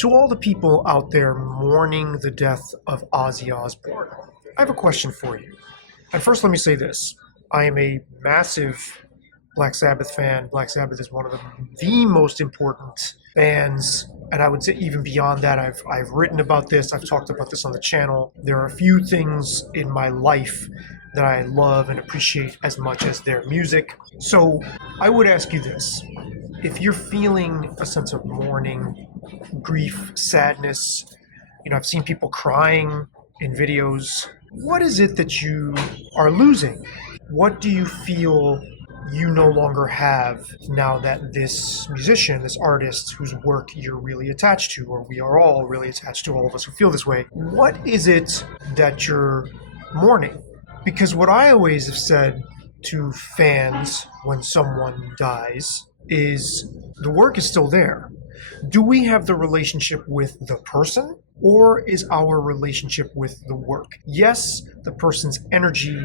To all the people out there mourning the death of Ozzy Osbourne, I have a question for you. And first, let me say this. I am a massive Black Sabbath fan. Black Sabbath is one of the most important bands, and I would say even beyond that, I've written about this, I've talked about this on the channel. There are a few things in my life that I love and appreciate as much as their music. So I would ask you this. If you're feeling a sense of mourning, grief, sadness, I've seen people crying in videos. What is it that you are losing? What do you feel you no longer have now that this musician, this artist whose work you're really attached to, or we are all really attached to, all of us who feel this way, what is it that you're mourning? Because what I always have said to fans when someone dies is the work is still there. Do we have the relationship with the person, or is our relationship with the work? Yes, the person's energy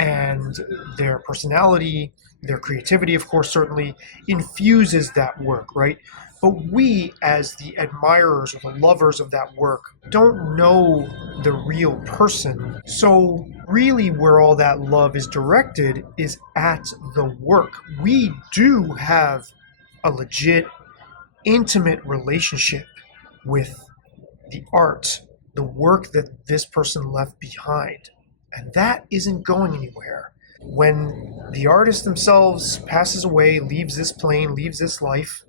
and their personality, their creativity, of course, certainly infuses that work, right? But we, as the admirers or the lovers of that work, don't know the real person. So really where all that love is directed is at the work. We do have a legit, intimate relationship with the art, the work that this person left behind. And that isn't going anywhere. When the artist themselves passes away, leaves this plane, leaves this life,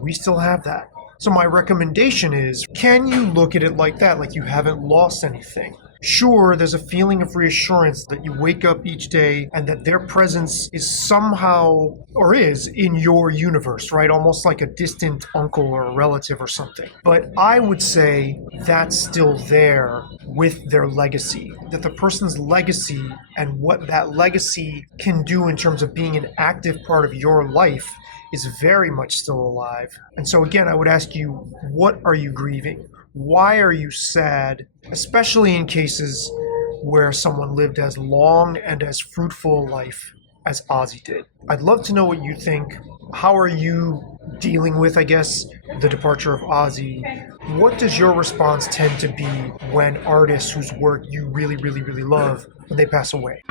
we still have that. So my recommendation is, can you look at it like that, like you haven't lost anything? Sure, there's a feeling of reassurance that you wake up each day and that their presence is somehow, or is, in your universe, right? Almost like a distant uncle or a relative or something. But I would say that's still there with their legacy, that the person's legacy and what that legacy can do in terms of being an active part of your life is very much still alive. And so again, I would ask you, what are you grieving? Why are you sad, especially in cases where someone lived as long and as fruitful a life as Ozzy did? I'd love to know what you think. How are you dealing with, I guess, the departure of Ozzy? What does your response tend to be when artists whose work you really, really, really love, when they pass away?